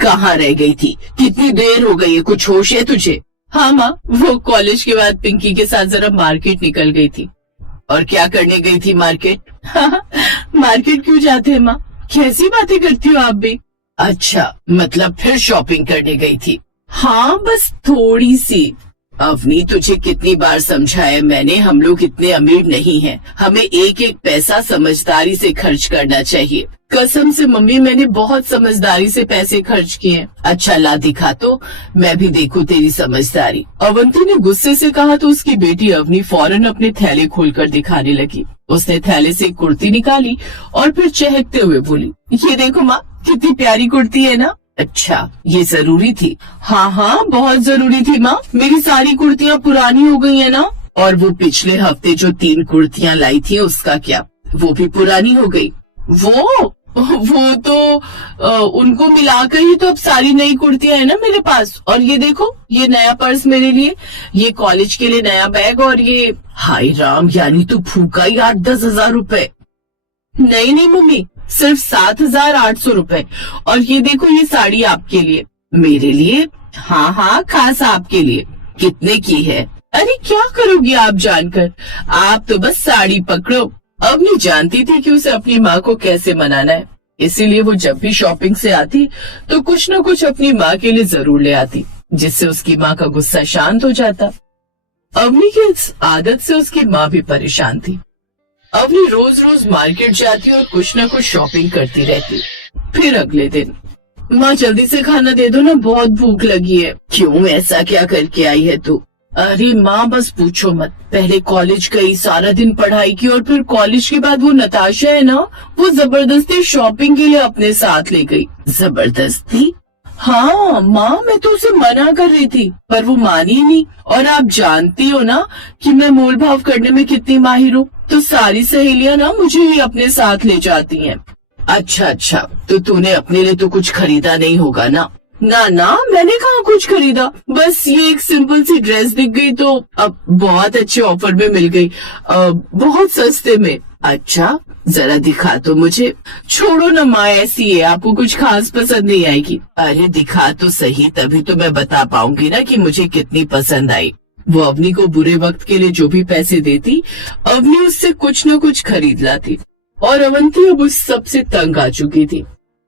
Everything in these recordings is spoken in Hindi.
कहाँ रह गई थी? कितनी देर हो गई है, कुछ होश है तुझे? हाँ माँ, वो कॉलेज के बाद पिंकी के साथ जरा मार्केट निकल गई थी। और क्या करने गई थी मार्केट? मार्केट क्यों जाते हैं माँ, कैसी बातें करती हो आप भी? अच्छा, मतलब फिर शॉपिंग करने गई थी? हाँ, बस थोड़ी सी। अवनी, तुझे कितनी बार समझाया मैंने, हम लोग इतने अमीर नहीं हैं, हमें एक एक पैसा समझदारी से खर्च करना चाहिए। कसम से मम्मी, मैंने बहुत समझदारी से पैसे खर्च किए। अच्छा ला दिखा तो, मैं भी देखूं तेरी समझदारी। अवंती ने गुस्से से कहा तो उसकी बेटी अवनी फौरन अपने थैले खोलकर दिखाने लगी। उसने थैले से एक कुर्ती निकाली और फिर चहकते हुए बोली, ये देखो माँ, कितनी प्यारी कुर्ती है ना? अच्छा, ये जरूरी थी? हाँ हाँ, बहुत जरूरी थी माँ, मेरी सारी कुर्तियाँ पुरानी हो गई है ना। और वो पिछले हफ्ते जो 3 कुर्तियाँ लाई थी उसका क्या, वो भी पुरानी हो गई? वो तो उनको मिलाकर ही तो अब सारी नई कुर्तियां है ना मेरे पास। और ये देखो, ये नया पर्स मेरे लिए, ये कॉलेज के लिए नया बैग, और ये, हाय राम, यानी तू फूका ही 8-10 हजार रुपए। नहीं मम्मी, सिर्फ 7,800 रुपए। और ये देखो, ये साड़ी आपके लिए। मेरे लिए? हाँ, खास आपके लिए। कितने की है? अरे क्या करोगी आप जानकर, आप तो बस साड़ी पकड़ो। अवनी जानती थी कि उसे अपनी माँ को कैसे मनाना है, इसीलिए वो जब भी शॉपिंग से आती तो कुछ न कुछ अपनी माँ के लिए जरूर ले आती, जिससे उसकी माँ का गुस्सा शांत हो जाता। अवनी की इस आदत से उसकी माँ भी परेशान थी। अवनी रोज रोज मार्केट जाती और कुछ न कुछ शॉपिंग करती रहती। फिर अगले दिन, माँ जल्दी से खाना दे दो ना, बहुत भूख लगी है। क्यों, ऐसा क्या करके आई है तू? अरे माँ, बस पूछो मत, पहले कॉलेज गई, सारा दिन पढ़ाई की, और फिर कॉलेज के बाद वो नताशा है ना, वो जबरदस्ती शॉपिंग के लिए अपने साथ ले गई। जबरदस्ती? हाँ माँ, मैं तो उसे मना कर रही थी पर वो मानी नहीं। और आप जानती हो ना कि मैं मोल भाव करने में कितनी माहिर हूँ, तो सारी सहेलियाँ ना मुझे ही अपने साथ ले जाती हैं। अच्छा, तो तूने अपने लिए तो कुछ खरीदा नहीं होगा ना? ना, मैंने कहाँ कुछ खरीदा, बस ये एक सिंपल सी ड्रेस दिख गई तो अब बहुत अच्छे ऑफर में मिल गई, बहुत सस्ते में। अच्छा, जरा दिखा तो मुझे। छोड़ो ना माँ, ऐसी है, आपको कुछ खास पसंद नहीं आएगी। अरे दिखा तो सही, तभी तो मैं बता पाऊंगी ना कि मुझे कितनी पसंद आई। वो अवनी को बुरे वक्त के लिए जो भी पैसे देती, अवनी उससे कुछ न कुछ खरीद लाती। और अवंती अब उस सबसे तंग आ चुकी थी।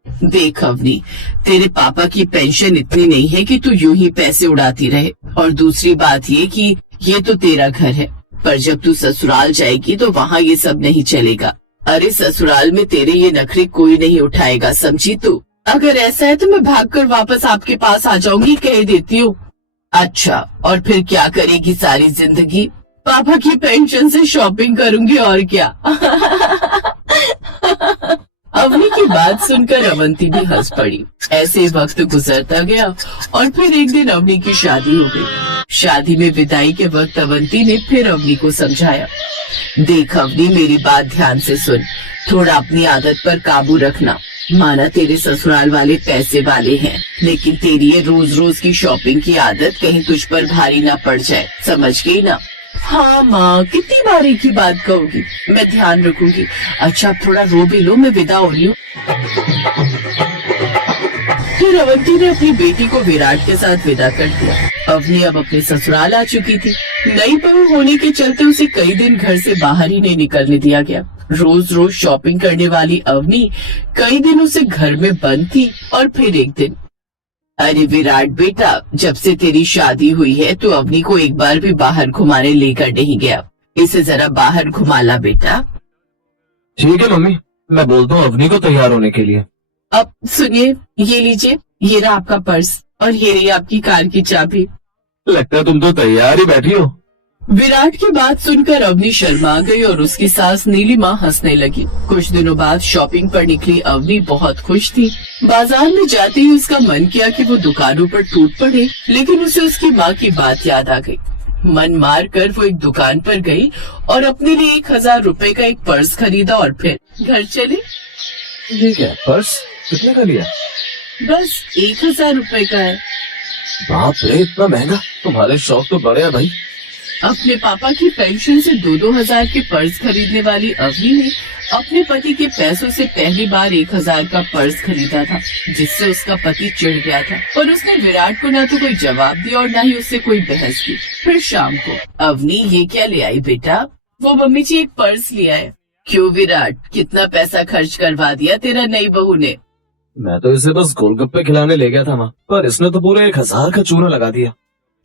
देख अवनी, तेरे पापा की पेंशन इतनी नहीं है कि तू यूं ही पैसे उड़ाती रहे। और दूसरी बात ये कि ये तो तेरा घर है, पर जब तू ससुराल जाएगी तो वहाँ ये सब नहीं चलेगा। अरे ससुराल में तेरे ये नखरे कोई नहीं उठाएगा, समझी तू? अगर ऐसा है तो मैं भागकर वापस आपके पास आ जाऊंगी, कह देती हूँ। अच्छा, और फिर क्या करेगी सारी जिंदगी? पापा की पेंशन से शॉपिंग करूंगी, और क्या। अवनी की बात सुनकर अवंती भी हंस पड़ी। ऐसे वक्त गुजरता गया और फिर एक दिन अवनी की शादी हो गई। शादी में विदाई के वक्त अवंती ने फिर अवनी को समझाया, देख अवनी, मेरी बात ध्यान से सुन, थोड़ा अपनी आदत पर काबू रखना। माना तेरे ससुराल वाले पैसे वाले हैं, लेकिन तेरी ये रोज रोज की शॉपिंग की आदत कहीं तुझ पर भारी ना पड़ जाए, समझ गई ना? हाँ माँ, कितनी बार एक ही बात कहोगी, मैं ध्यान रखूंगी। अच्छा, अब थोड़ा रो भी लो, मैं विदा हो रही हूँ। फिर अवंती ने अपनी बेटी को विराट के साथ विदा कर दिया। अवनी अब अपने ससुराल आ चुकी थी। नई बहू होने के चलते उसे कई दिन घर से बाहर ही नहीं निकलने दिया गया। रोज रोज शॉपिंग करने वाली अवनी कई दिन उसे घर में बंद थी। और फिर एक दिन, अरे विराट बेटा, जब से तेरी शादी हुई है तो अवनी को एक बार भी बाहर घुमाने लेकर नहीं गया, इसे जरा बाहर घुमा ला बेटा। ठीक है मम्मी, मैं बोलता हूँ अवनी को तैयार होने के लिए। अब सुनिए, ये लीजिए, ये रहा आपका पर्स, और ये रही आपकी कार की चाबी। लगता है तुम तो तैयार ही बैठी हो। विराट की बात सुनकर अवनी शर्मा गई और उसकी सास नीलिमा हंसने लगी। कुछ दिनों बाद शॉपिंग पर निकली अवनी बहुत खुश थी। बाजार में जाते ही उसका मन किया कि वो दुकानों पर टूट पड़े, लेकिन उसे उसकी माँ की बात याद आ गई। मन मार कर वो एक दुकान पर गई और अपने लिए 1,000 रुपए का एक पर्स खरीदा और फिर घर चले। ये क्या पर्स, कितने का लिया? बस 1,000 रुपए का है। बाप रे, इतना महंगा, तुम्हारे शौक तो बड़े हैं भाई। अपने पापा की पेंशन से 2-2 हजार के पर्स खरीदने वाली अवनी ने अपने पति के पैसों से पहली बार 1,000 का पर्स खरीदा था, जिससे उसका पति चिढ़ गया था और उसने विराट को न तो कोई जवाब दिया और न ही उससे कोई बहस की। फिर शाम को अवनी, ये क्या ले आई बेटा? वो मम्मी जी एक पर्स लिया है। क्यों विराट, कितना पैसा खर्च करवा दिया तेरा नई बहू ने? मैं तो इसे बस गोलगप्पे खिलाने ले गया था माँ, पर इसने तो पूरे 1,000 का चूना लगा दिया।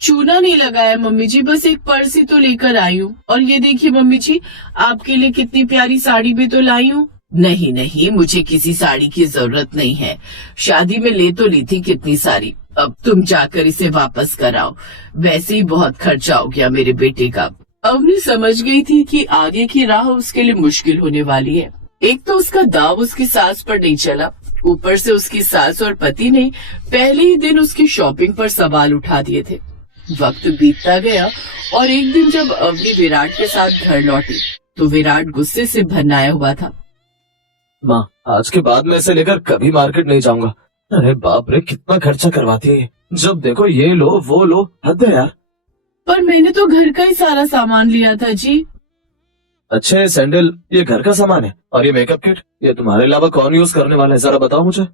चूना नहीं लगाया मम्मी जी, बस एक पर्स ही तो लेकर आई हूँ। और ये देखिए मम्मी जी, आपके लिए कितनी प्यारी साड़ी भी तो लाई हूँ। नहीं नहीं, मुझे किसी साड़ी की जरूरत नहीं है, शादी में ले तो ली थी कितनी सारी। अब तुम जाकर इसे वापस कराओ, वैसे ही बहुत खर्चा हो गया मेरे बेटे का। अवनी समझ गई थी कि आगे की राह उसके लिए मुश्किल होने वाली है। एक तो उसका दाव उसकी सास पर नहीं चला, ऊपर से उसकी सास और पति ने पहले ही दिन उसकी शॉपिंग पर सवाल उठा दिए थे। वक्त बीतता गया और एक दिन जब अवनी विराट के साथ घर लौटी तो विराट गुस्से से भरनाया हुआ था। माँ, आज के बाद मैं इसे लेकर कभी मार्केट नहीं जाऊंगा। अरे बाप रे, कितना खर्चा करवाती है, जब देखो ये लो वो लो, हद है यार। पर मैंने तो घर का ही सारा सामान लिया था जी। अच्छा, ये सैंडल ये घर का सामान है, और ये मेकअप किट ये तुम्हारे अलावा कौन यूज करने वाला है, जरा बताओ मुझे।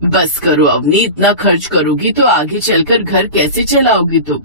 बस करो अवनी, इतना खर्च करोगी तो आगे चलकर घर कैसे चलाओगी तुम?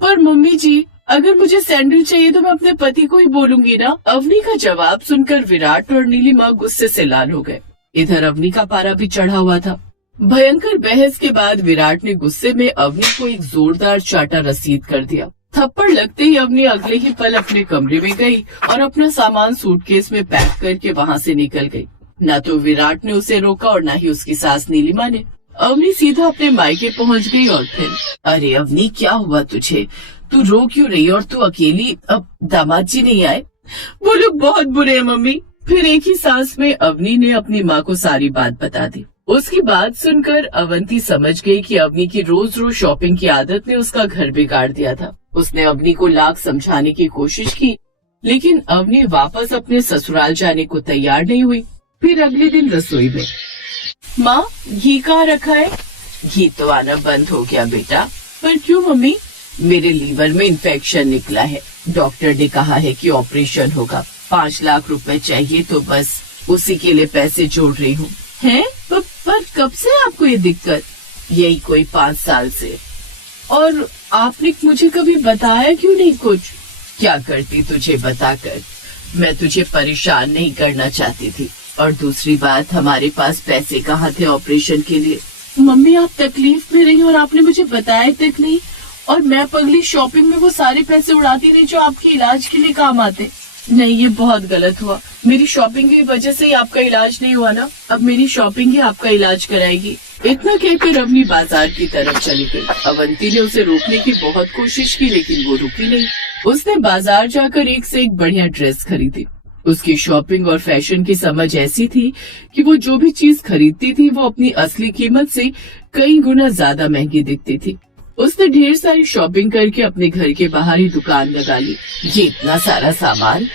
पर मम्मी जी, अगर मुझे सैंडल चाहिए तो मैं अपने पति को ही बोलूंगी ना। अवनी का जवाब सुनकर विराट और नीलिमा गुस्से से लाल हो गए। इधर अवनी का पारा भी चढ़ा हुआ था। भयंकर बहस के बाद विराट ने गुस्से में अवनी को एक जोरदार चाटा रसीद कर दिया। थप्पड़ लगते ही अवनी अगले ही पल अपने कमरे में गई और अपना सामान सूटकेस में पैक करके वहाँ से निकल गई। न तो विराट ने उसे रोका और न ही उसकी सास नीलिमा ने। अवनी सीधा अपने मायके पहुँच गई और फिर, अरे अवनी, क्या हुआ तुझे? तू रो क्यों रही और तू अकेली? अब दामाद जी नहीं आए? वो लोग बहुत बुरे हैं मम्मी। फिर एक ही सांस में अवनी ने अपनी माँ को सारी बात बता दी। उसकी बात सुनकर अवंती समझ गई कि अवनी की रोज रोज शॉपिंग की आदत ने उसका घर बिगाड़ दिया था। उसने अवनी को लाख समझाने की कोशिश की, लेकिन अवनी वापस अपने ससुराल जाने को तैयार नहीं हुई। फिर अगले दिन रसोई में, माँ घी कहाँ रखा है? घी तो आना बंद हो गया बेटा। पर क्यों मम्मी? मेरे लीवर में इन्फेक्शन निकला है, डॉक्टर ने कहा है कि ऑपरेशन होगा। 5 लाख रुपए चाहिए, तो बस उसी के लिए पैसे जोड़ रही हूँ। है? पर कब से आपको ये दिक्कत? यही कोई 5 साल से। और आपने मुझे कभी बताया क्यों नहीं कुछ? क्या करती तुझे बताकर? मैं तुझे परेशान नहीं करना चाहती थी, और दूसरी बात, हमारे पास पैसे कहाँ थे ऑपरेशन के लिए? मम्मी, आप तकलीफ में रही और आपने मुझे बताया तक नहीं, और मैं पगली शॉपिंग में वो सारे पैसे उड़ाती रही जो आपके इलाज के लिए काम आते। नहीं, ये बहुत गलत हुआ। मेरी शॉपिंग की वजह से ही आपका इलाज नहीं हुआ ना। अब मेरी शॉपिंग ही आपका इलाज कराएगी। इतना कहकर अवनी बाजार की तरफ चली गई। अवंती ने उसे रोकने की बहुत कोशिश की, लेकिन वो रुकी नहीं। उसने बाजार जाकर एक से एक बढ़िया ड्रेस खरीदी। उसकी शॉपिंग और फैशन की समझ ऐसी थी कि वो जो भी चीज खरीदती थी वो अपनी असली कीमत से कई गुना ज्यादा महंगी दिखती थी। उसने ढेर सारी शॉपिंग करके अपने घर के बाहर ही दुकान लगा ली। ये इतना सारा सामान,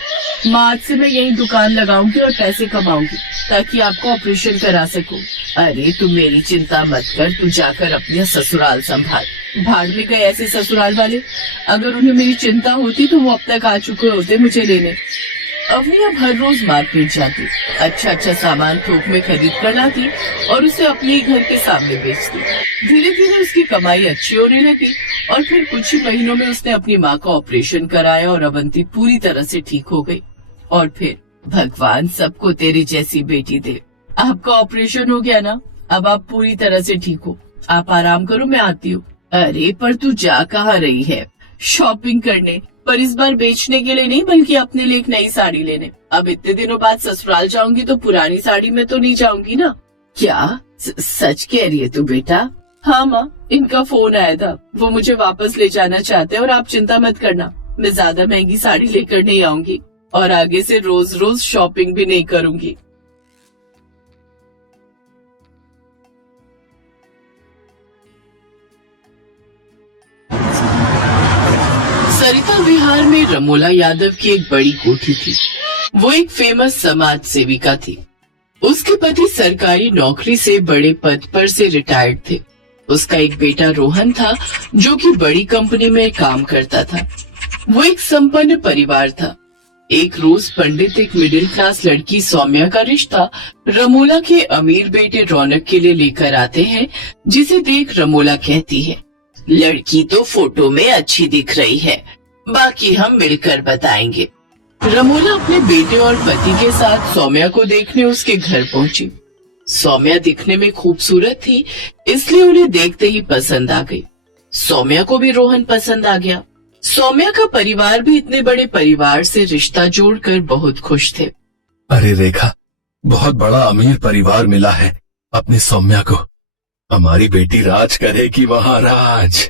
माँ आज से मैं यही दुकान लगाऊंगी और पैसे कमाऊंगी ताकि आपको ऑपरेशन करा सकूं। अरे तू मेरी चिंता मत कर, तू जाकर अपने ससुराल संभाल। भाड़ में गए ऐसे ससुराल वाले, अगर उन्हें मेरी चिंता होती तो वो अब तक आ चुके होते मुझे लेने। अवनी अब हर रोज मार्केट जाती, अच्छा सामान थोक में खरीद कर लाती और उसे अपने ही घर के सामने बेचती। धीरे धीरे उसकी कमाई अच्छी होने लगी और फिर कुछ ही महीनों में उसने अपनी माँ का ऑपरेशन कराया और अवंती पूरी तरह से ठीक हो गई। और फिर भगवान सबको तेरी जैसी बेटी दे। आपका ऑपरेशन हो गया ना, अब आप पूरी तरह से ठीक हो। आप आराम करो, मैं आती हूँ। अरे पर तू जा कहाँ रही है? शॉपिंग करने, पर इस बार बेचने के लिए नहीं बल्कि अपने लिए एक नई साड़ी लेने। अब इतने दिनों बाद ससुराल जाऊंगी तो पुरानी साड़ी में तो नहीं जाऊंगी ना। क्या सच कह रही है तू बेटा? हाँ माँ, इनका फोन आया था, वो मुझे वापस ले जाना चाहते हैं और आप चिंता मत करना, मैं ज्यादा महंगी साड़ी लेकर नहीं आऊंगी और आगे से रोज रोज शॉपिंग भी नहीं करूंगी। सरिता विहार में रमोला यादव की एक बड़ी कोठी थी। वो एक फेमस समाज सेविका थी। उसके पति सरकारी नौकरी से बड़े पद पर से रिटायर्ड थे। उसका एक बेटा रोहन था जो कि बड़ी कंपनी में काम करता था। वो एक संपन्न परिवार था। एक रोज पंडित एक मिडिल क्लास लड़की सौम्या का रिश्ता रमोला के अमीर बेटे रौनक के लिए लेकर आते हैं, जिसे देख रमोला कहती है, लड़की तो फोटो में अच्छी दिख रही है, बाकी हम मिलकर बताएंगे। रमोला अपने बेटे और पति के साथ सौम्या को देखने उसके घर पहुंची। सौम्या दिखने में खूबसूरत थी, इसलिए उन्हें देखते ही पसंद आ गई। सौम्या को भी रोहन पसंद आ गया। सौम्या का परिवार भी इतने बड़े परिवार से रिश्ता जोड़कर बहुत खुश थे। अरे रेखा, बहुत बड़ा अमीर परिवार मिला है अपनी सौम्या को। हमारी बेटी राज करेगी वहाँ राज।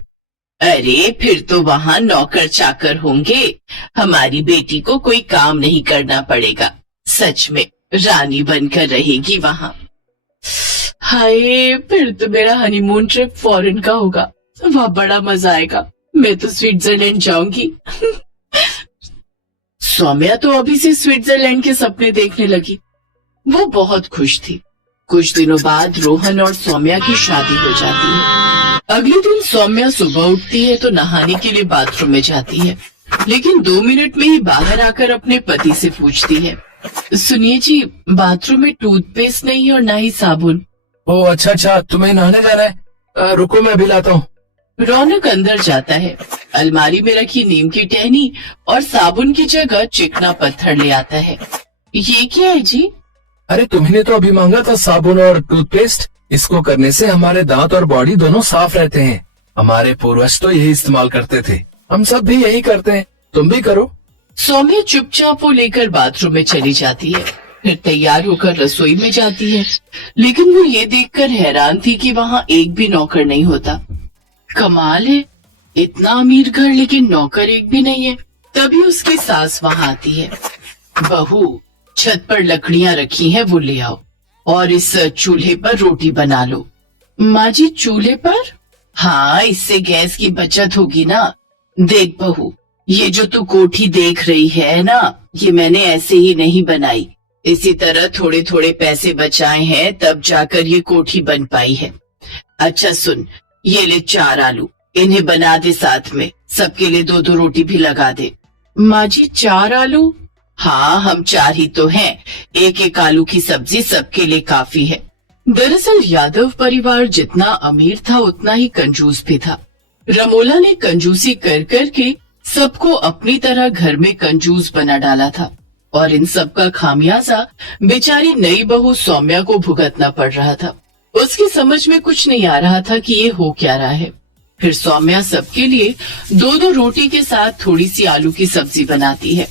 अरे फिर तो वहाँ नौकर चाकर होंगे, हमारी बेटी को कोई काम नहीं करना पड़ेगा। सच में रानी बनकर रहेगी वहाँ। हाय, फिर तो मेरा हनीमून ट्रिप फॉरेन का होगा, वहाँ बड़ा मजा आएगा। मैं तो स्विट्जरलैंड जाऊंगी। सौम्या तो अभी से स्विट्जरलैंड के सपने देखने लगी। वो बहुत खुश थी। कुछ दिनों बाद रोहन और सौम्या की शादी हो जाती है। अगले दिन सौम्या सुबह उठती है तो नहाने के लिए बाथरूम में जाती है, लेकिन 2 मिनट में ही बाहर आकर अपने पति से पूछती है, सुनिए जी, बाथरूम में टूथपेस्ट नहीं और ना ही साबुन। ओ अच्छा, तुम्हें नहाने जाना है? रुको, मैं अभी लाता हूँ। रौनक अंदर जाता है, अलमारी में रखी नीम की टहनी और साबुन की जगह चिकना पत्थर ले आता है। ये क्या है जी? अरे तुमने तो अभी मांगा था साबुन और टूथपेस्ट। इसको करने से हमारे दांत और बॉडी दोनों साफ रहते हैं। हमारे पूर्वज तो यही इस्तेमाल करते थे, हम सब भी यही करते हैं, तुम भी करो। सौम्या चुपचाप वो लेकर बाथरूम में चली जाती है, फिर तैयार होकर रसोई में जाती है, लेकिन वो ये देखकर हैरान थी कि वहाँ एक भी नौकर नहीं होता। कमाल है, इतना अमीर घर लेकिन नौकर एक भी नहीं है। तभी उसकी सास वहाँ आती है। बहू, छत पर लकड़ियाँ रखी हैं, वो ले आओ और इस चूल्हे पर रोटी बना लो। माँ जी, चूल्हे पर? हाँ, इससे गैस की बचत होगी ना। देख बहू, ये जो तू कोठी देख रही है ना, ये मैंने ऐसे ही नहीं बनाई। इसी तरह थोड़े थोड़े पैसे बचाए हैं, तब जाकर ये कोठी बन पाई है। अच्छा सुन, ये ले 4 आलू, इन्हें बना दे साथ में, सबके लिए 2-2 रोटी भी लगा दे। माँ जी, 4 आलू? हाँ, हम 4 ही तो हैं, 1-1 आलू की सब्जी सबके लिए काफी है। दरअसल यादव परिवार जितना अमीर था उतना ही कंजूस भी था। रमोला ने कंजूसी कर कर के सबको अपनी तरह घर में कंजूस बना डाला था, और इन सब का खामियाजा बेचारी नई बहू सौम्या को भुगतना पड़ रहा था। उसकी समझ में कुछ नहीं आ रहा था कि ये हो क्या रहा है। फिर सौम्या सबके लिए 2-2 रोटी के साथ थोड़ी सी आलू की सब्जी बनाती है।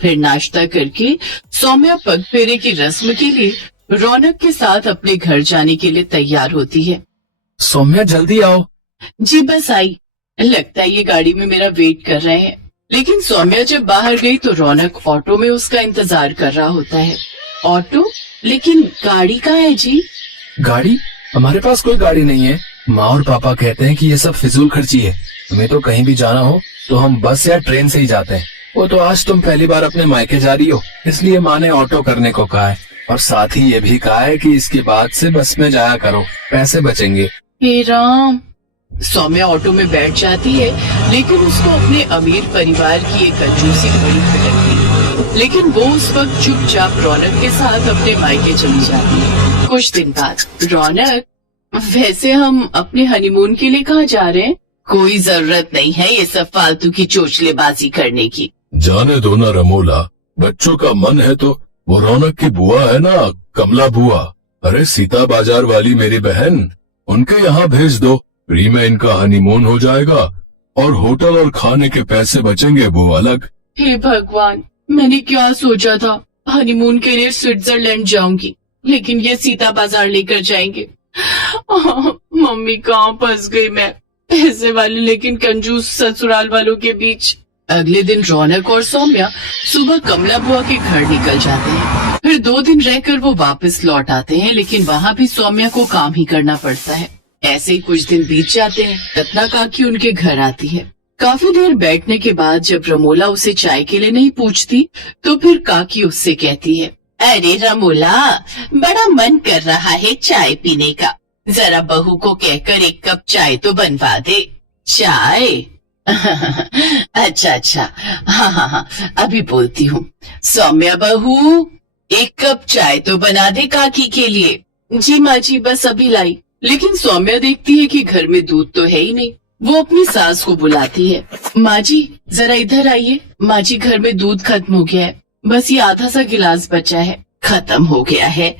फिर नाश्ता करके सौम्या पगफेरे की रस्म के लिए रौनक के साथ अपने घर जाने के लिए तैयार होती है। सौम्या जल्दी आओ। जी बस आई, लगता है ये गाड़ी में मेरा वेट कर रहे हैं। लेकिन सौम्या जब बाहर गई तो रौनक ऑटो में उसका इंतजार कर रहा होता है। ऑटो? लेकिन गाड़ी कहाँ है जी? गाड़ी? हमारे पास कोई गाड़ी नहीं है। माँ और पापा कहते हैं कि ये सब फिजूल खर्ची है। तुम्हें तो कहीं भी जाना हो तो हम बस या ट्रेन से ही जाते हैं। वो तो आज तुम पहली बार अपने मायके जा रही हो, इसलिए माँ ने ऑटो करने को कहा है, और साथ ही ये भी कहा है कि इसके बाद से बस में जाया करो, पैसे बचेंगे। हे राम। सौम्या ऑटो में बैठ जाती है, लेकिन उसको अपने अमीर परिवार की एक कंजूसी बड़ी खटकती है। लेकिन वो उस वक्त चुपचाप रौनक के साथ अपने मायके चली जाती है। कुछ दिन बाद, रौनक, वैसे हम अपने हनीमून के लिए कहाँ जा रहे हैं? कोई जरूरत नहीं है ये सब फालतू की चोचलेबाजी करने की। जाने दो ना रमोला, बच्चों का मन है तो। वो रौनक की बुआ है ना, कमला बुआ, अरे सीता बाजार वाली मेरी बहन, उनके यहाँ भेज दो। फ्री में इनका हनीमून हो जाएगा और होटल और खाने के पैसे बचेंगे वो अलग। हे भगवान, मैंने क्या सोचा था, हनीमून के लिए स्विट्जरलैंड जाऊंगी, लेकिन ये सीता बाजार लेकर जाएंगे। मम्मी, कहाँ फंस गई मैं, पैसे वाले लेकिन कंजूस ससुराल वालों के बीच। अगले दिन रौनक और सौम्या सुबह कमला बुआ के घर निकल जाते हैं। फिर 2 दिन रहकर वो वापस लौट आते हैं, लेकिन वहाँ भी सौम्या को काम ही करना पड़ता है। ऐसे ही कुछ दिन बीत जाते हैं। रत्ना काकी उनके घर आती है। काफी देर बैठने के बाद जब रमोला उसे चाय के लिए नहीं पूछती, तो फिर काकी उससे कहती है, अरे रमोला, बड़ा मन कर रहा है चाय पीने का, जरा बहू को कहकर 1 कप चाय तो बनवा दे। चाय? अच्छा अच्छा, हाँ, अभी बोलती हूँ। सौम्या बहू, एक कप चाय तो बना दे काकी के लिए। जी माँ जी, बस अभी लाई। लेकिन सौम्या देखती है कि घर में दूध तो है ही नहीं। वो अपनी सास को बुलाती है। माँ जी, जरा इधर आइए। माँ जी, घर में दूध खत्म हो गया है, बस ये आधा सा गिलास बचा है। खत्म हो गया है?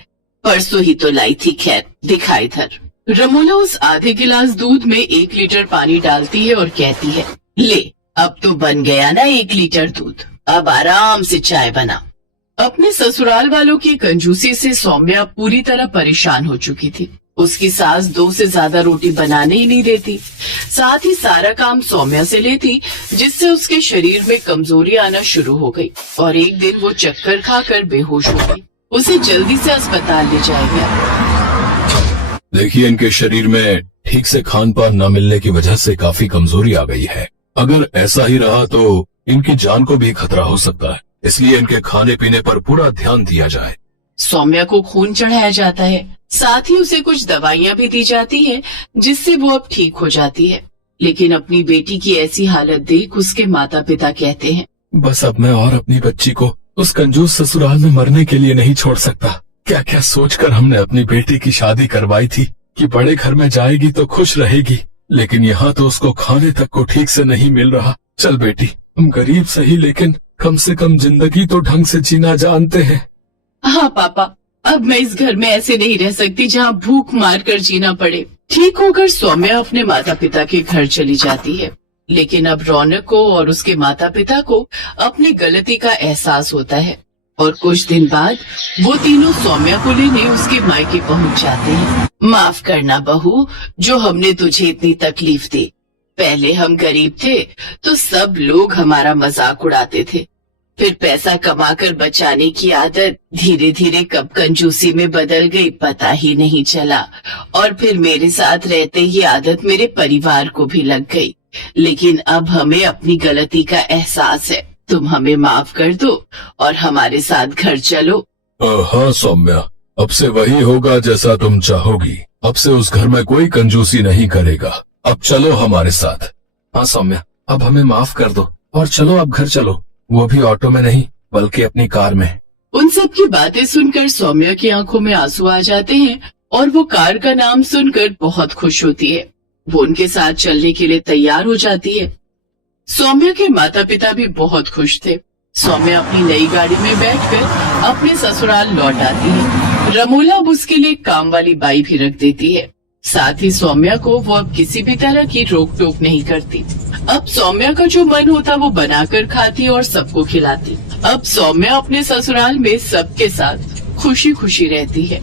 परसों ही तो लाई थी। खैर, दिखा इधर। रमोला उस आधे गिलास दूध में 1 लीटर पानी डालती है और कहती है, ले, अब तो बन गया ना 1 लीटर दूध, अब आराम से चाय बना। अपने ससुराल वालों की कंजूसी से सौम्या पूरी तरह परेशान हो चुकी थी। उसकी सास 2 से ज्यादा रोटी बनाने ही नहीं देती, साथ ही सारा काम सौम्या से लेती, जिससे उसके शरीर में कमजोरी आना शुरू हो गई और एक दिन वो चक्कर खाकर बेहोश हो गई। उसे जल्दी से अस्पताल ले जाया गया। देखिए, इनके शरीर में ठीक से खान पान न मिलने की वजह से काफी कमजोरी आ गई है। अगर ऐसा ही रहा तो इनकी जान को भी खतरा हो सकता है, इसलिए इनके खाने पीने पर पूरा ध्यान दिया जाए। सौम्या को खून चढ़ाया जाता है, साथ ही उसे कुछ दवाइयाँ भी दी जाती हैं, जिससे वो अब ठीक हो जाती है। लेकिन अपनी बेटी की ऐसी हालत देख उसके माता पिता कहते हैं, बस अब मैं और अपनी बच्ची को उस कंजूस ससुराल में मरने के लिए नहीं छोड़ सकता। क्या क्या सोचकर हमने अपनी बेटी की शादी करवाई थी कि बड़े घर में जाएगी तो खुश रहेगी, लेकिन यहाँ तो उसको खाने तक को ठीक से नहीं मिल रहा। चल बेटी, हम गरीब सही, लेकिन कम से कम जिंदगी तो ढंग से जीना जानते हैं। हाँ पापा, अब मैं इस घर में ऐसे नहीं रह सकती जहाँ भूख मार कर जीना पड़े। ठीक होकर सौम्या अपने माता पिता के घर चली जाती है, लेकिन अब रौनक को और उसके माता पिता को अपनी गलती का एहसास होता है और कुछ दिन बाद वो तीनों सौम्या को लेने उसके मायके पहुंच जाते हैं। माफ करना बहू, जो हमने तुझे इतनी तकलीफ दी। पहले हम गरीब थे तो सब लोग हमारा मजाक उड़ाते थे, फिर पैसा कमाकर बचाने की आदत धीरे धीरे कब कंजूसी में बदल गई पता ही नहीं चला, और फिर मेरे साथ रहते ये आदत मेरे परिवार को भी लग गई। लेकिन अब हमें अपनी गलती का एहसास है, तुम हमें माफ कर दो और हमारे साथ घर चलो। हाँ सौम्या, अब से वही होगा जैसा तुम चाहोगी। अब से उस घर में कोई कंजूसी नहीं करेगा। अब चलो हमारे साथ। हाँ सौम्या, अब हमें माफ कर दो और चलो, अब घर चलो, वो भी ऑटो में नहीं बल्कि अपनी कार में। उन सब की बातें सुनकर सौम्या की आंखों में आंसू आ जाते हैं और वो कार का नाम सुनकर बहुत खुश होती है। वो उनके साथ चलने के लिए तैयार हो जाती है। सौम्या के माता पिता भी बहुत खुश थे। सौम्या अपनी नई गाड़ी में बैठकर अपने ससुराल लौट आती है। रमोला अब उसके लिए काम वाली बाई भी रख देती है। साथ ही सौम्या को वो अब किसी भी तरह की रोक टोक नहीं करती। अब सौम्या का जो मन होता वो बनाकर खाती और सबको खिलाती। अब सौम्या अपने ससुराल में सबके साथ खुशी खुशी रहती है।